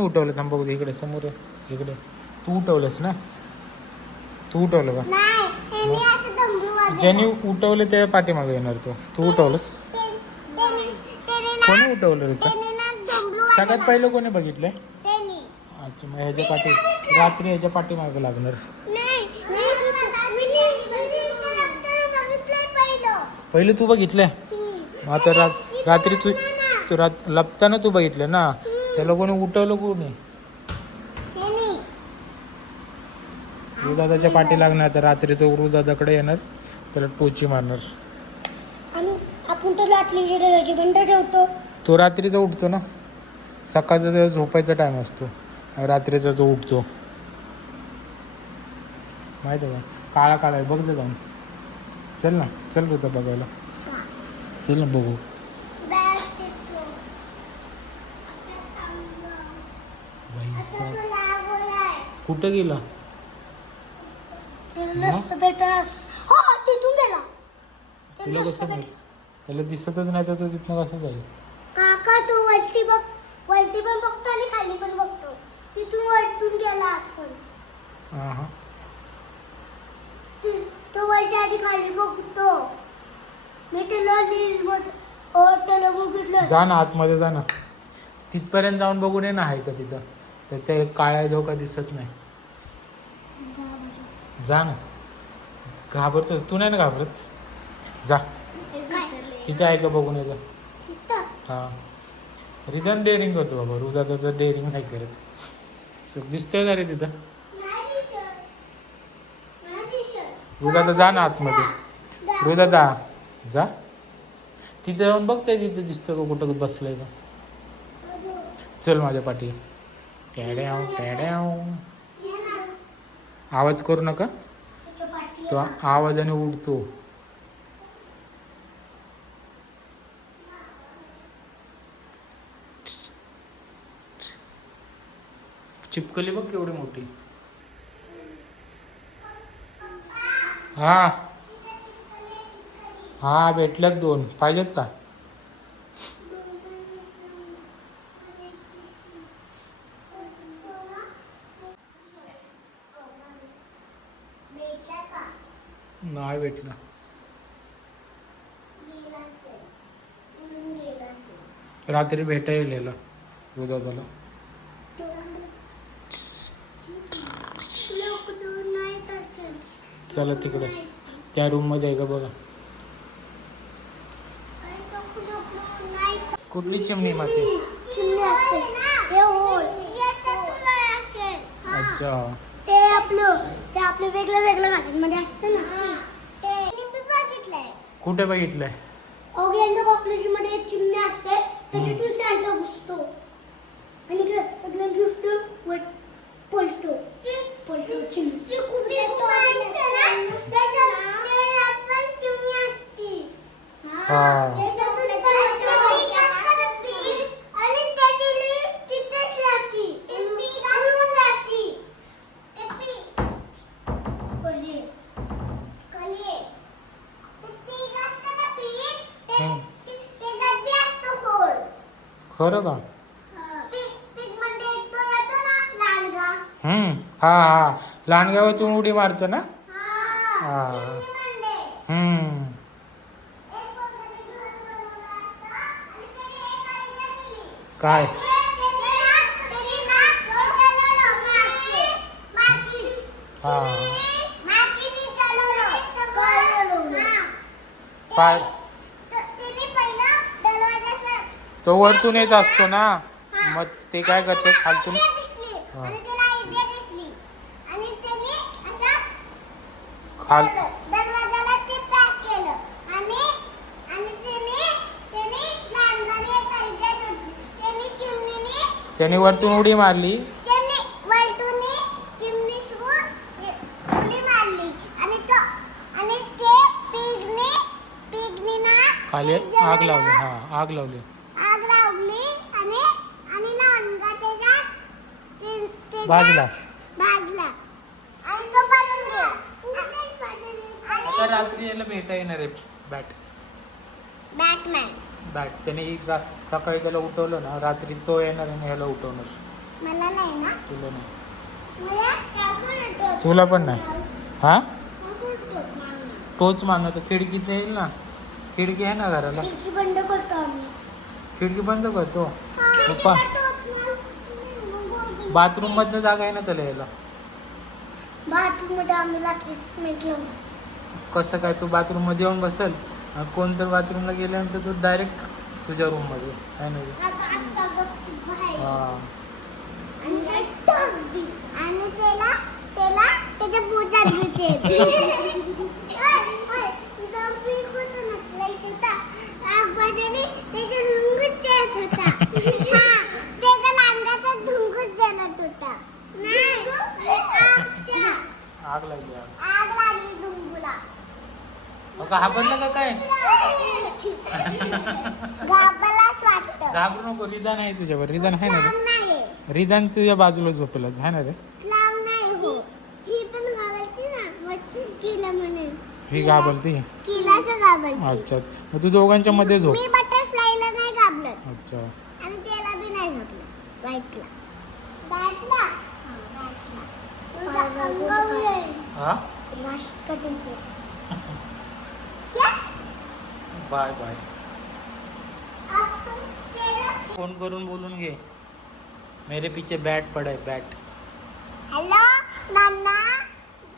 उठवलं थांब बघू दे इकडे समोर आहे. इकडे तू उठवलंस ना? तू उठवलं का? ज्याने उठवलं त्या पाठीमागे येणार तू उठवलंस? कोणी उठवलं रे? सगळ्यात पहिलं कोणी बघितलंय? अच्छा मग ह्याच्या रात्री ह्याच्या पाठीमागे लागणार. पहिले तू बघितलंय? मग आता रात्री तू लपताना तू बघितलं ना? त्याला कोणी उठवलं कोणी? गुरुदादाच्या पाठी लागणार. तर रात्रीचं गुरुदादाकडे येणार, त्याला टोची मारणार. आपण तो रात्रीची बंद ठेवतो. तो रात्रीचा उठतो ना, सकाळचा त्याचा झोपायचा टाइम असतो, रात्रीचा जो उठतो माहिती आहे का? काळा काळा आहे बघ जाऊन. चल ना, चल ऋता बघायला. चल ना बघू. कुठं गेला? तुला कसं माहित? त्याला दिसतच नाही तर तो तिथनं कसं जाईल? काका तो वरती पण बघतो आणि खाली पण बघतो. तिथून वरतून गेला असं. हा तो वरती आधी खाली बघतो. मी त्याला बघितलं. जा ना आतमध्ये जा ना, तिथपर्यंत जाऊन बघून ये ना आहे का तिथं. तर ते काळ्या जो का दिसत नाही. जा ना, घाबरतोस तू? नाही ना घाबरत? जा तिथे आहे का बघून येतं. हा रिदम डेअरिंग करतो बाबा. रुदादा डेअरिंग नाही करत. दिसतोय का रे तिथं? रुदादा जा ना आतमध्ये. रुदादा जा, तिथे जाऊन बघताय तिथे दिसतं का कुठं बसलंय का? चल माझ्या पाठी. टॅड्याव टॅड्याव. आवाज करू नका, तो आवाजाने उडतो. चिपकली बघ केवढी मोठी. हा भेटल्यात 2. पाहिजेत का? नाही भेटलं. रात्री भेटायला रुदादाला. चला तिकडे त्या रूम मध्ये आहे का बघा. कुठली चिमणी माती? अच्छा ते आपलं वेगळं भागांमध्ये असतं ना. कुठे बघितलंय? ऑर्गेंडो कॉकरोचमध्ये एक चिमणी असते, त्याच्यातून सॅन्टा घुसतो आणि सगळं गिफ्ट पलटो. खरं का? हा लांडग्यावरतून उडी मारतो ना. हा काय? काय तो वरतून येत असतो ना, मग ते काय करते खालतून. खाल त्याने वरतून उडी मारली. खाली आग लावली. आग लावली भाजला. आता रात्री याला भेटा येणार आहे बॅट. त्याने सकाळी त्याला उठवलं ना, रात्री तो येणार आणि ह्याला उठवणार. नाही ना तुला नाही. मला काय करतो तुला पण नाही. हा टोच टोच मारणार तर खिडकीत येईल ना. खिडकी आहे ना घराला. खिडकी बंद करतो आम्ही खिडकी बंद करतो. पप्पा बाथरूम मधनं जागा आहे ना त्याला यायला. बाथरूम मध्ये आम्ही लागते सिमेंट लावून कसं काय तू बाथरूम मध्ये येऊन बसल कोण तर बाथरूमला गेल्यानंतर तू डायरेक्ट तुझ्या रूम मध्ये आहे ना. आता असा गपचूप बाहेर हा आणि काय टोच दी आणि त्याला त्याला त्याच्या पोटात घुसे गप्पी होतो ना त्याच्या आग बाजूली त्याच्या धुंगूच येत होता हा त्याच्या लांडाचा धुंगूच जलत होता नाही आगच्या आग लागली. आग लागली धुंगूला घाबरलं का काय. गाबालाच वाटतं घाबरू नको. रिदान आहे तुझ्यावर. रिदान आहे ना स्लाम रे. नाही रिदान तुझ्या बाजूला झोपेलच आहे ना रे. स्लाम नाही हो ही पण गावलती ना किला म्हणून ही घाबरती. किलाचं गावलती अच्छा मग तू दोघांच्या मध्ये झोप. मी बटरफ्लायला नाही घाबरत अच्छा आणि त्याला बी नाही घाबरत बाईकला बाईकला तुझा अंगावर येईल हा last cutting bye bye. Phone करून बोलून घे. मेरे पीछे बैट पड़ा है बैट. हेलो नाना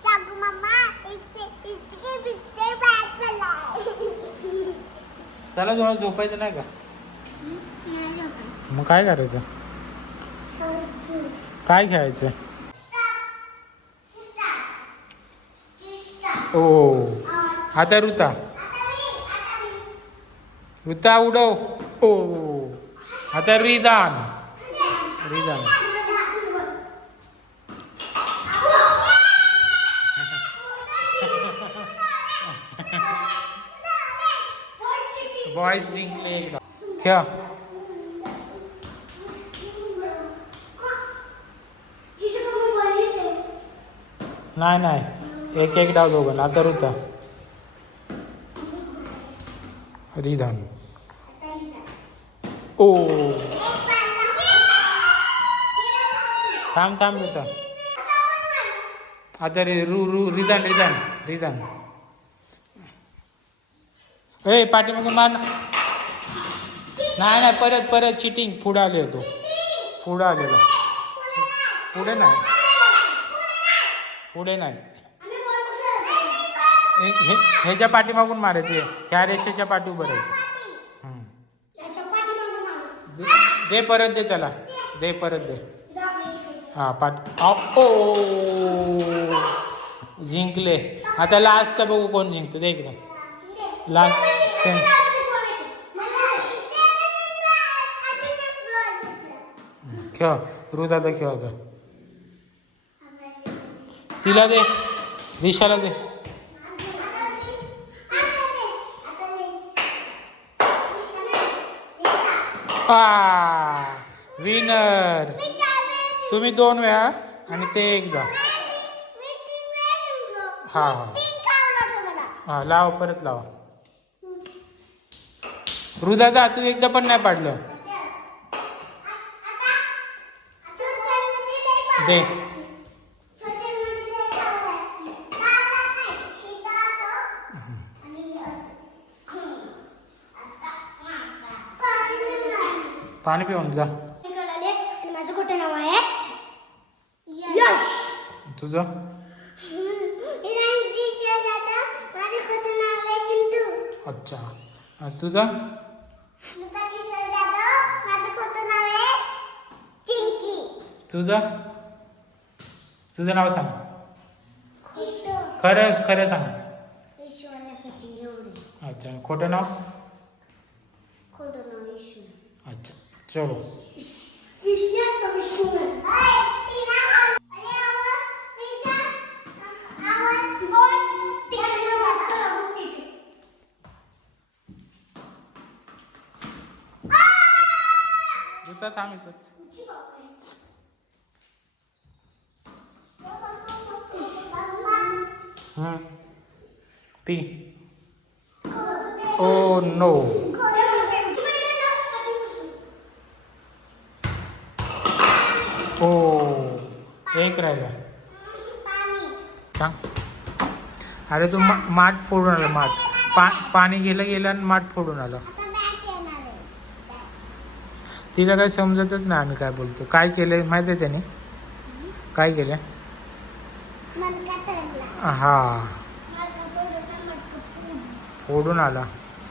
चाकू मम्मा इसके पीछे बैट पड़ा है चला तुम्हाला झोपायचं नाही का. नाही झोपत. मग काय करायचं. काय खेळायचं. ओ आता ऋता. ऋता उडव. ओ आता रिदान. रिदान बॉयज जिंकले एकदा. खेळ. नाही नाही एक एक डाव दोघं. आता ऋता. रिदान. ओ थांब थांब ऋता. आता रिदान रिदान रिदान. ए पाठीमागून मार. नाही नाही परत परत चिटिंग. पुढे आले होतो. पुढे आलेला. पुढे नाही. पुढे नाही. ह्याच्या पाठीमागून मारायचे. ह्या रेषेच्या पाठी उभं राहायचं. दे परत दे त्याला. दे परत दे. हा पाठ. ओ जिंकले. आता लास्टचं बघू कोण जिंकतं. दे इकडे लास्ट. खेळ. ऋताचा खेळाचा. तिला दे. दिशाला दे. विनर. तुम्ही 2 वेळा आणि ते एकदा. हा हा हा लावा परत लावा. ऋजा तू एकदा पण नाही पाडलं. दे. पाणी पिऊन जा. माझं खोटं नाव आहे यश. तुझं माझं खोटं नाव आहे चिंटू. अच्छा तुझं माझं खोटं नाव आहे चिंकी. तुझं नाव सांग. ईशू. खरं खरं सांग. ईशू आणि सचिन एवढे. अच्छा खोटं नाव. खोटं नाव ईशू. अच्छा चलो. विष्णू असतो विष्णू. ऋता थांब इथंच. पी. Oh no. ओ एक राहिला पाणी. सांग. अरे तू माठ फोडून आला माठ. पाणी गेलं आणि माठ फोडून आला. आता बॅट येणार आहे. बॅट. तिला काही समजतच नाही आम्ही काय बोलतो. काय केलंय माहिती आहे त्याने? काय केलं? मडका तोडला. हा मडका तोडला, मडका फोडून आला.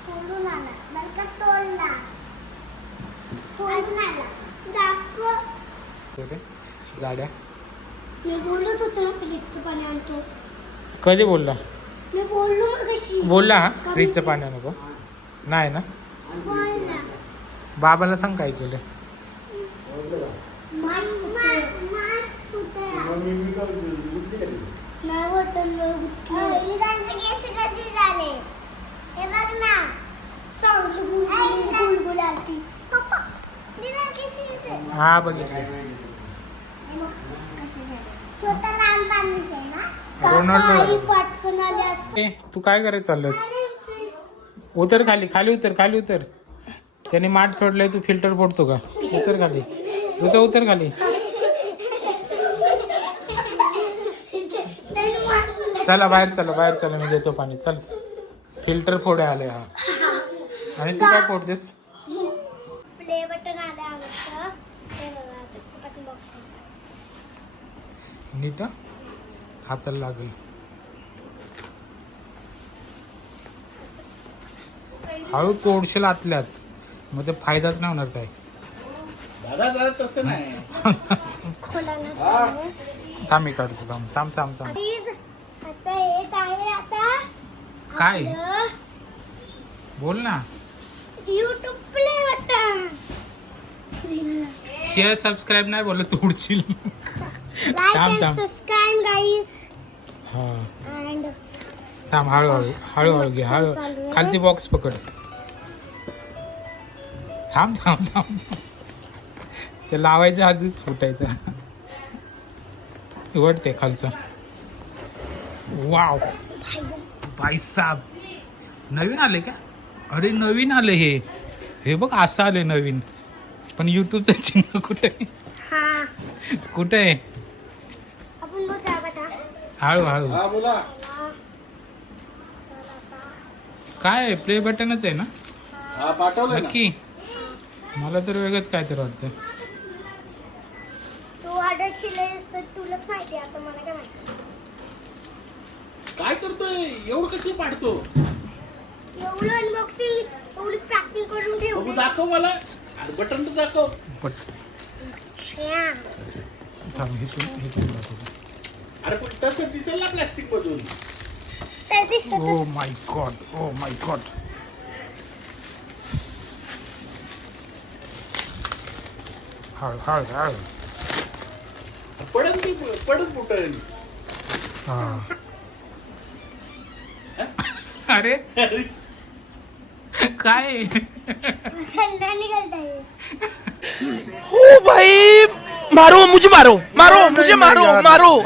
फोडून आला. मडका तोडला. फोडून आला. दाखव. जाड्या. मी बोलत होतो ना फ्रीजचं पाणी आणतो. कधी बोलला? मी बोललो मगाशी. बोलला हा फ्रीजचं पाणी नको नाही ना. बोलला. बाबाला सांग काय केलं. माठ फुटला. नाही वाटलं. इराणचे केस कसे झाले हे बघ ना. गुलगुल आलती. पप्पा इराण केस कसे? हा बघितलं. कसे झाले? छोटा लहान माणूस आहे ना. रोनाल्डो काही झाला. पटकन आले असते. ए, तू काय करायचं चाललंस? अरे, फ्रीज- उतर खाली उतर. त्याने माठ फोडलंय तू फिल्टर फोडतो का? उतर खाली. उतर खाली. चला बाहेर चला मी देतो पाणी. चल फिल्टर फोडे आले हा. आणि तू काय फोडतेस? प्ले बटन आलं आमचं. ते बघा आता बटन बॉक्स आहे. नीट हा? हाताला लागेल. हळू तोडशील आतल्यात मग ते फायदाच नाही होणार काय. दादा तसं नाही. खोला नसल्यामुळे. थांब मी काढतो. थांब प्लीज. आता येत आहे आता. काय? बोल ना. YouTube play button. Share subscribe नाही बोललं तोडशील. Like and थांब. subscribe guys. हा And थांब हळूहळू घे. हळू खालती बॉक्स पकड. थांब ते लावायच्या आधीच फुटायचं. उघडते खालचं. वाव भाई साहब नवीन आले का? अरे नवीन आले हे बघ असं आले नवीन. पण युट्यूबचं चिन्ह कुठे आहे? हा कुठे आहे? आपण बघा बघा. हळू हा बोला. काय आहे? प्ले बटनच आहे ना? हा पाठवलं ना. नक्की? मला तर वेगळंच काय तर वाटतं. तू ऑर्डर केलंयस तर तुलाच माहिती आहे. आता मला काय माहिती. काय करतोय एवढं कसं पाडतो? एवढं अनबॉक्सिंग एवढी प्रॅक्टिस करून बघू ठेवली. दाखव मला. अरे बटन तर दाखव. बट थांब हे दाखवतो. अरे पण तसं दिसेल ना प्लास्टिक मधून. ते दिसत ओ माय गॉड. हळू. पडत फुटेल. हा अरे काय खंडा निघालत आहे. ओ भाई मारो मुझे मारो मुझे मारो